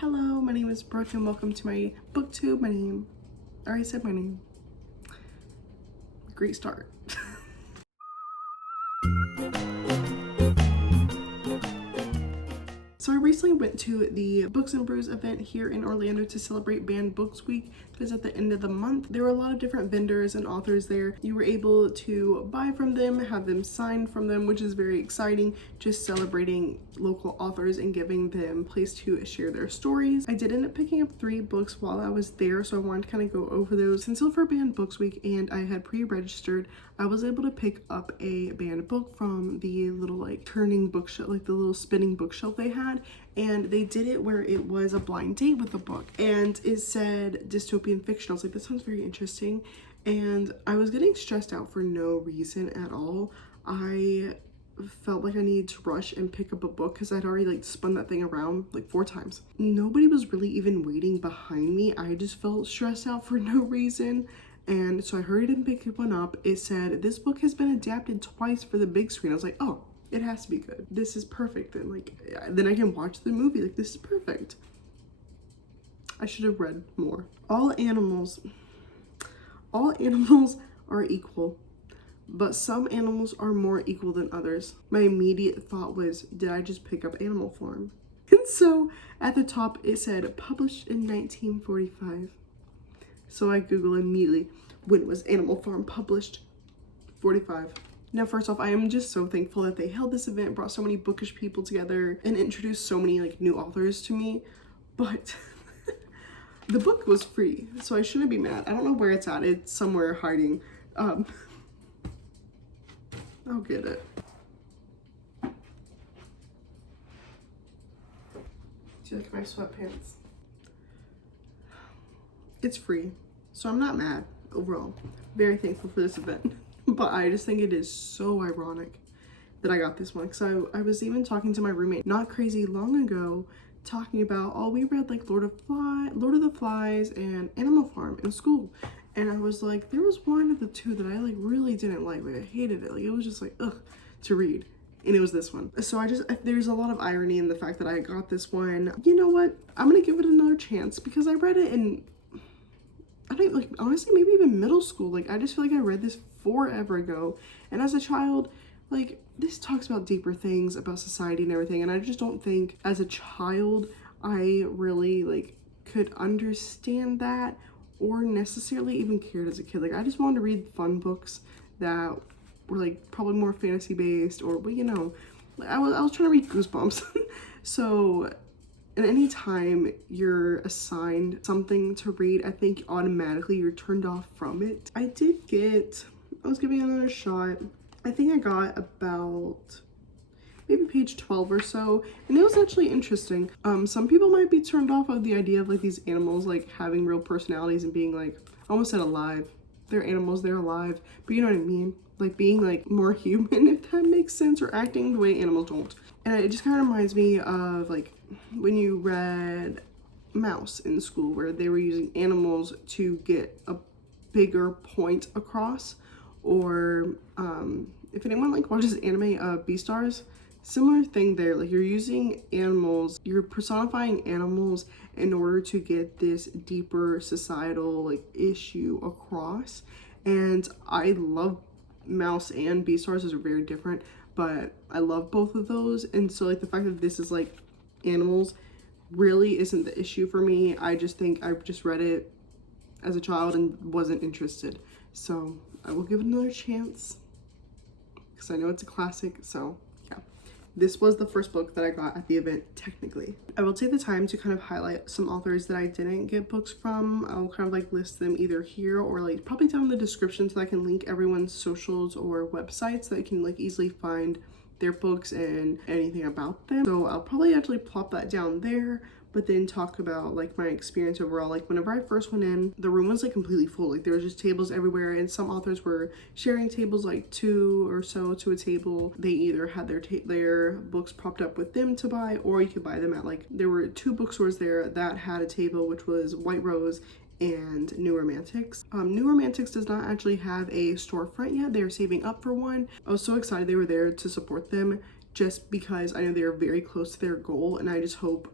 Hello, my name is Brooke and welcome to my booktube. I already said my name. Great start. So I recently went to the Books and Brews event here in Orlando to celebrate Banned Books Week. It was at the end of the month. There were a lot of different vendors and authors there. You were able to buy from them, have them sign from them, which is very exciting. Just celebrating local authors and giving them a place to share their stories. I did end up picking up 3 books while I was there, so I wanted to kind of go over those. Since it was for Banned Books Week and I had pre-registered, I was able to pick up a banned book from the little like turning bookshelf, like the little spinning bookshelf they had. And they did it where it was a blind date with the book and it said dystopian fiction. I was like, this sounds very interesting. And I was getting stressed out for no reason at all. I felt like I needed to rush and pick up a book because I'd already like spun that thing around like 4 times. Nobody was really even waiting behind me. I just felt stressed out for no reason. And so I hurried and picked one up. It said, this book has been adapted twice for the big screen. I was like, oh, it has to be good. This is perfect. Then like, then I can watch the movie. Like, this is perfect. I should have read more. All animals are equal, but some animals are more equal than others. My immediate thought was, did I just pick up Animal Farm? And so at the top it said published in 1945. So I Googled immediately, when was Animal Farm published? 45. Now, first off, I am just so thankful that they held this event, brought so many bookish people together, and introduced so many like new authors to me. But the book was free, so I shouldn't be mad. I don't know where it's at. It's somewhere hiding. I'll get it. Do you like my sweatpants? It's free, so I'm not mad overall. Very thankful for this event. But I just think it is so ironic that I got this one, because I was even talking to my roommate not crazy long ago, talking about, oh, we read like Lord of the Flies and Animal Farm in school, and I was like, there was one of the two that I like really didn't like I hated it. Like, it was just like ugh to read, and it was this one. So there's a lot of irony in the fact that I got this one. You know what, I'm gonna give it another chance because I read it in, I don't like, honestly, maybe even middle school. Like, I just feel like I read this forever ago, and as a child, like, this talks about deeper things about society and everything, and I just don't think as a child I really like could understand that or necessarily even cared as a kid. Like, I just wanted to read fun books that were like probably more fantasy based, or, but you know, I was trying to read Goosebumps. So and anytime you're assigned something to read, I think automatically you're turned off from it. I was giving it another shot. I think I got about maybe page 12 or so, and it was actually interesting. Some people might be turned off of the idea of like these animals like having real personalities and being like, I almost said alive. They're animals, they're alive, but you know what I mean? Like being like more human, if that makes sense, or acting the way animals don't. And it just kind of reminds me of like when you read Mouse in school, where they were using animals to get a bigger point across, or if anyone like watches anime, Beastars, similar thing there. Like, you're using animals, you're personifying animals in order to get this deeper societal like issue across. And I love Mouse and Beastars are very different, but I love both of those. And so like the fact that this is like animals really isn't the issue for me. I just think I just read it as a child and wasn't interested. So I will give it another chance because I know it's a classic. So yeah, this was the first book that I got at the event, technically. I will take the time to kind of highlight some authors that I didn't get books from. I'll kind of like list them either here or like probably down in the description, so I can link everyone's socials or websites so that you can like easily find their books and anything about them. So I'll probably actually plop that down there, but then talk about like my experience overall. Like, whenever I first went in, the room was like completely full. Like, there was just tables everywhere, and some authors were sharing tables, like 2 or so to a table. They either had their books propped up with them to buy, or you could buy them at like, there were 2 bookstores there that had a table, which was White Rose and New Romantics. New Romantics does not actually have a storefront yet. They're saving up for one. I was so excited they were there to support them, just because I know they're very close to their goal, and I just hope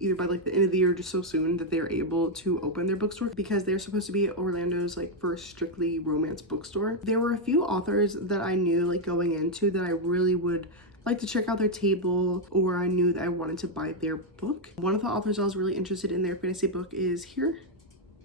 either by like the end of the year or just so soon that they're able to open their bookstore, because they're supposed to be Orlando's like first strictly romance bookstore. There were a few authors that I knew like going into that I really would like to check out their table, or I knew that I wanted to buy their book. One of the authors I was really interested in their fantasy book is here.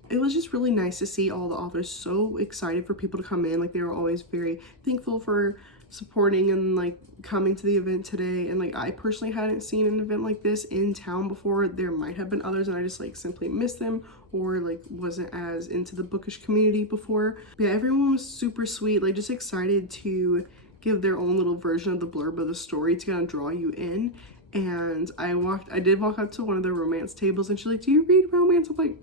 It was just really nice to see all the authors so excited for people to come in. Like, they were always very thankful for supporting and like coming to the event today. And like, I personally hadn't seen an event like this in town before. There might have been others and I just like simply missed them, or like wasn't as into the bookish community before. But yeah, everyone was super sweet, like just excited to give their own little version of the blurb of the story to kind of draw you in. And I did walk up to one of the romance tables and she's like, do you read romance? I'm like,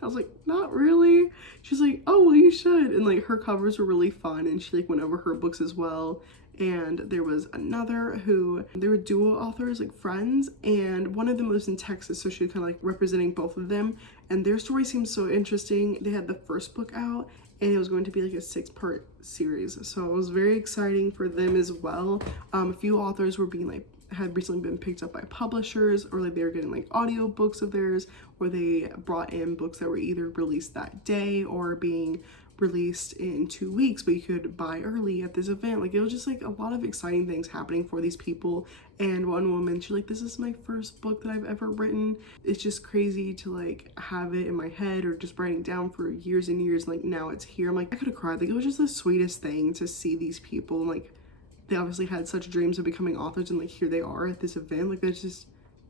I was like, not really. She's like, oh, well, you should. And like, her covers were really fun, and she like went over her books as well. And there was another who, they were duo authors, like friends, and one of them lives in Texas, so she was kind of like representing both of them, and their story seemed so interesting. They had the first book out and it was going to be like a 6-part series, so it was very exciting for them as well. A few authors were being like, had recently been picked up by publishers, or like they were getting like audio books of theirs, or they brought in books that were either released that day or being released in 2 weeks, but you could buy early at this event. Like, it was just like a lot of exciting things happening for these people. And one woman, she's like, this is my first book that I've ever written. It's just crazy to like have it in my head or just writing down for years and years, like now it's here. I'm like, I could have cried. Like, it was just the sweetest thing to see these people, like they obviously had such dreams of becoming authors, and like here they are at this event. Like, that's just,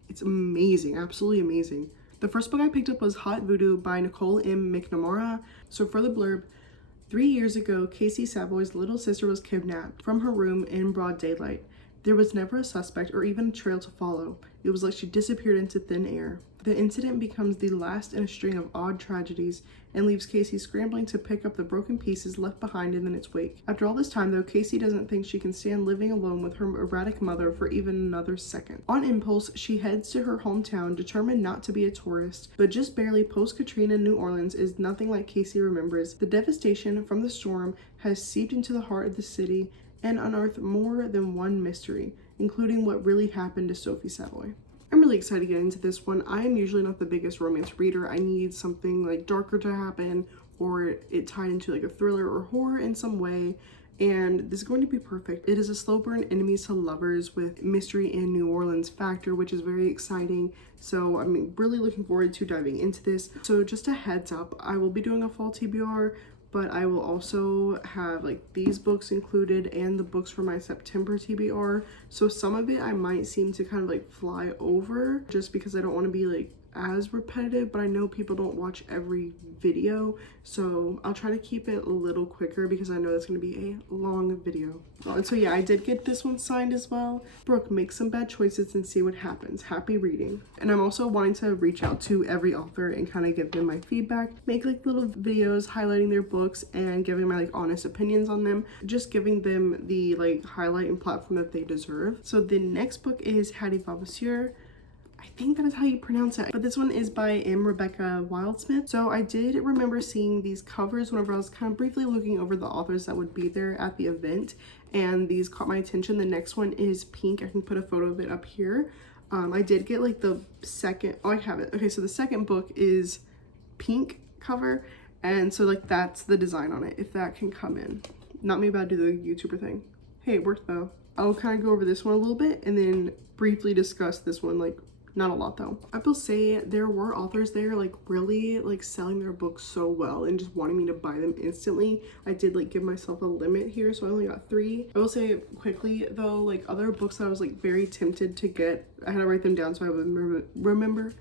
it's amazing, absolutely amazing. The first book I picked up was Hot Voodoo by Nicole M. McNamara. So for the blurb, 3 years ago, Casey Savoy's little sister was kidnapped from her room in broad daylight. There was never a suspect or even a trail to follow. It was like she disappeared into thin air. The incident becomes the last in a string of odd tragedies and leaves Casey scrambling to pick up the broken pieces left behind in its wake. After all this time, though, Casey doesn't think she can stand living alone with her erratic mother for even another second. On impulse, she heads to her hometown, determined not to be a tourist, but just barely post-Katrina New Orleans is nothing like Casey remembers. The devastation from the storm has seeped into the heart of the city and unearthed more than one mystery, including what really happened to Sophie Savoy. I'm really excited to get into this one. I am usually not the biggest romance reader. I need something like darker to happen, or it tied into like a thriller or horror in some way, and this is going to be perfect. It is a slow burn enemies to lovers with mystery and New Orleans factor, which is very exciting. So I'm really looking forward to diving into this. So just a heads up, I will be doing a fall TBR, but I will also have like these books included and the books for my September TBR. So some of it I might seem to kind of like fly over just because I don't want to be like as repetitive, but I know people don't watch every video, so I'll try to keep it a little quicker because I know that's going to be a long video. And so yeah, I did get this one signed as well. Brooke, make some bad choices and see what happens. Happy reading. And I'm also wanting to reach out to every author and kind of give them my feedback, make like little videos highlighting their books and giving my like honest opinions on them, just giving them the like highlight and platform that they deserve. So the next book is Hattie Vavaseur. I think that is how you pronounce it, but this one is by mrebeccawildsmith. So I did remember seeing these covers whenever I was kind of briefly looking over the authors that would be there at the event, and these caught my attention. The next one is pink. I can put a photo of it up here. I did get like the second, oh, I have it. Okay, so the second book is pink cover, and so like that's the design on it, if that can come in. Not me about to do the YouTuber thing. Hey, it worked though. I'll kind of go over this one a little bit and then briefly discuss this one, like not a lot though. I will say there were authors there like really like selling their books so well and just wanting me to buy them instantly. I did like give myself a limit here, so I only got 3. I will say quickly though, like other books that I was like very tempted to get, I had to write them down so I would remember.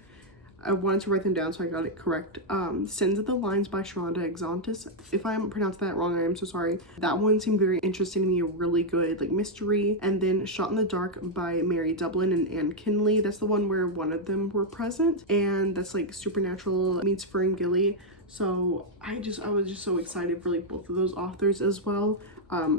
I wanted to write them down so I got it correct. Sins of the Lines by Sharhonda Exantus. If I'm pronounced that wrong, I am so sorry. That one seemed very interesting to me, a really good like mystery. And then Shot in the Dark by Mary Dublin and Anne Kinley. That's the one where one of them were present, and that's like supernatural meets Ferngilly. So I was just so excited for like both of those authors as well.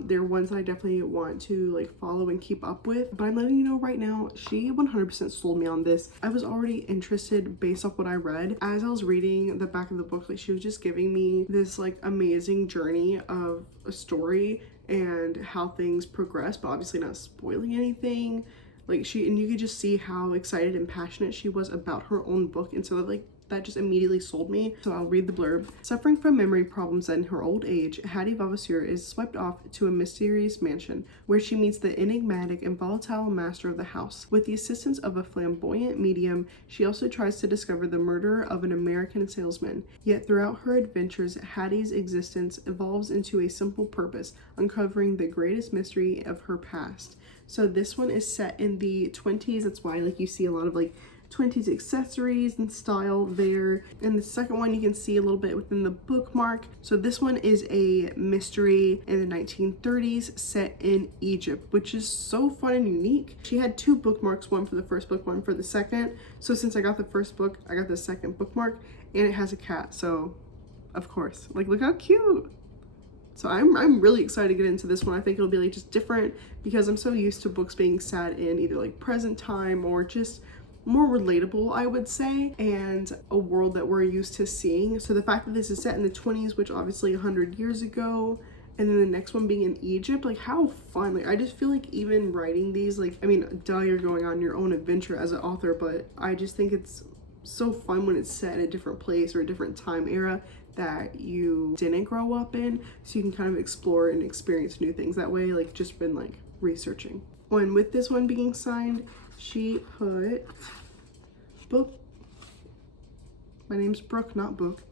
They're ones that I definitely want to like follow and keep up with, but I'm letting you know right now, she 100% sold me on this. I was already interested based off what I read. As I was reading the back of the book, like she was just giving me this like amazing journey of a story and how things progress, but obviously not spoiling anything. Like and you could just see how excited and passionate she was about her own book, and so like that just immediately sold me. So I'll read the blurb. Suffering from memory problems in her old age, Hattie Vavaseur is swept off to a mysterious mansion where she meets the enigmatic and volatile master of the house. With the assistance of a flamboyant medium, she also tries to discover the murderer of an American salesman. Yet throughout her adventures, Hattie's existence evolves into a simple purpose, uncovering the greatest mystery of her past. So this one is set in the 20s. That's why like you see a lot of like 20s accessories and style there. And the second one you can see a little bit within the bookmark. So this one is a mystery in the 1930s set in Egypt, which is so fun and unique. She had two bookmarks, one for the first book, one for the second. So since I got the first book, I got the second bookmark, and it has a cat. So of course, like look how cute. So I'm really excited to get into this one. I think it'll be like just different because I'm so used to books being set in either like present time or just more relatable, I would say, and a world that we're used to seeing. So the fact that this is set in the 20s, which obviously 100 years ago, and then the next one being in Egypt, like how fun. Like I just feel like even writing these, like I mean duh, you're going on your own adventure as an author, but I just think it's so fun when it's set in a different place or a different time era that you didn't grow up in, so you can kind of explore and experience new things that way. Like just been like researching. When with this one being signed, she put book. My name's Brooke, not Book.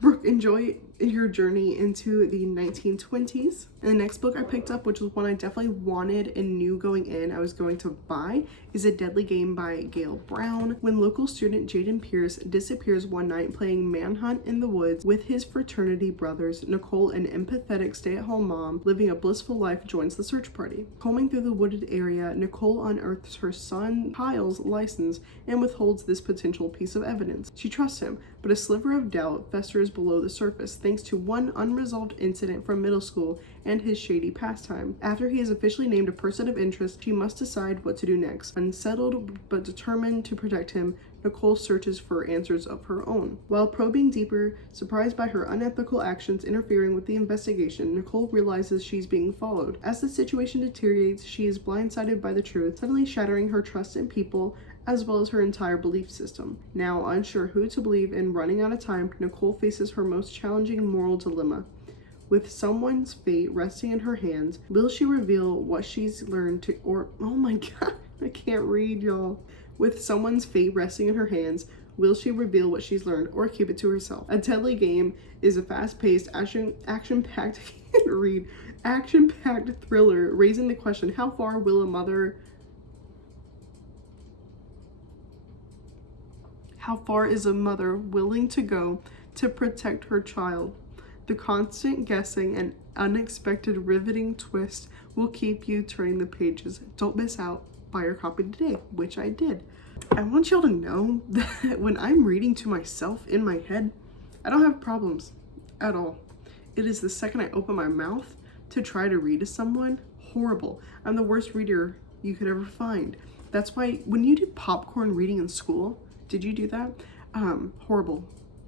Brooke, enjoy your journey into the 1920s. And the next book I picked up, which was one I definitely wanted and knew going in I was going to buy, is A Deadly Game by Gayle Brown. When local student Jaden Pierce disappears one night playing manhunt in the woods with his fraternity brothers, Nicole, an empathetic stay-at-home mom living a blissful life, joins the search party. Combing through the wooded area, Nicole unearths her son Kyle's license and withholds this potential piece of evidence. She trusts him, but a sliver of doubt festers below the surface thanks to one unresolved incident from middle school and his shady pastime. After he is officially named a person of interest, she must decide what to do next. Unsettled but determined to protect him, Nicole searches for answers of her own. While probing deeper, surprised by her unethical actions interfering with the investigation, Nicole realizes she's being followed. As the situation deteriorates, she is blindsided by the truth, suddenly shattering her trust in people as well as her entire belief system. Now unsure who to believe and running out of time, Nicole faces her most challenging moral dilemma. With someone's fate resting in her hands, will she reveal what she's learned to, or, oh my god, I can't read, y'all. With someone's fate resting in her hands, will she reveal what she's learned or keep it to herself? A Deadly Game is a fast-paced, action-packed, I can't read, action-packed thriller raising the question, how far will a mother... How far is a mother willing to go to protect her child? The constant guessing and unexpected riveting twist will keep you turning the pages. Don't miss out. Buy your copy today, which I did. I want y'all to know that when I'm reading to myself in my head, I don't have problems at all. It is the second I open my mouth to try to read to someone, horrible. I'm the worst reader you could ever find. That's why when you did popcorn reading in school, did you do that? Horrible.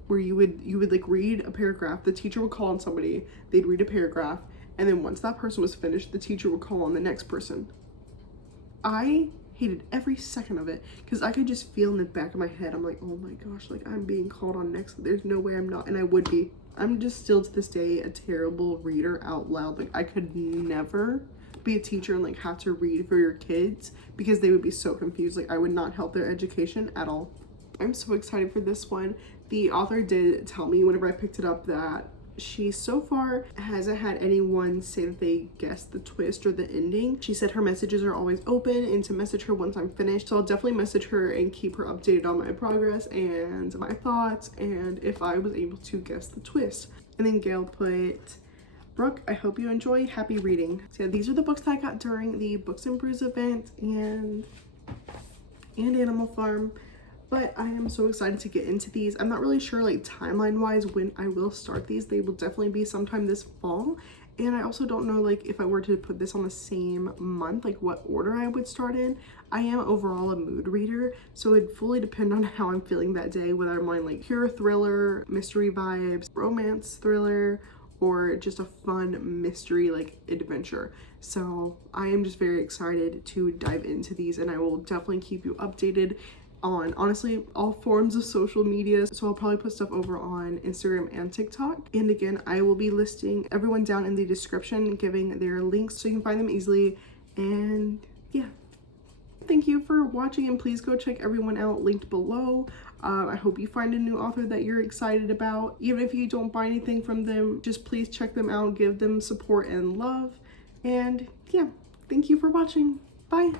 Where you would like read a paragraph, the teacher would call on somebody, they'd read a paragraph, and then once that person was finished, the teacher would call on the next person. I hated every second of it because I could just feel in the back of my head, I'm like, oh my gosh, like I'm being called on next. There's no way I'm not, and I would be. I'm just still to this day a terrible reader out loud. Like I could never be a teacher and like have to read for your kids because they would be so confused. Like I would not help their education at all. I'm so excited for this one. The author did tell me whenever I picked it up that she so far hasn't had anyone say that they guessed the twist or the ending. She said her messages are always open and to message her once I'm finished. So I'll definitely message her and keep her updated on my progress and my thoughts and if I was able to guess the twist. And then Gayle put, Brooke, I hope you enjoy. Happy reading. So yeah, these are the books that I got during the Books and Brews event and Animal Farm. But I am so excited to get into these. I'm not really sure like timeline wise when I will start these. They will definitely be sometime this fall. And I also don't know like if I were to put this on the same month, like what order I would start in. I am overall a mood reader, so it would fully depend on how I'm feeling that day, whether I'm wanting like pure thriller, mystery vibes, romance thriller, or just a fun mystery like adventure. So I am just very excited to dive into these, and I will definitely keep you updated on honestly all forms of social media. So I'll probably put stuff over on Instagram and TikTok. And again, I will be listing everyone down in the description, giving their links so you can find them easily. And yeah, thank you for watching, and please go check everyone out linked below. I hope you find a new author that you're excited about. Even if you don't buy anything from them, just please check them out, give them support and love. And yeah, thank you for watching. Bye.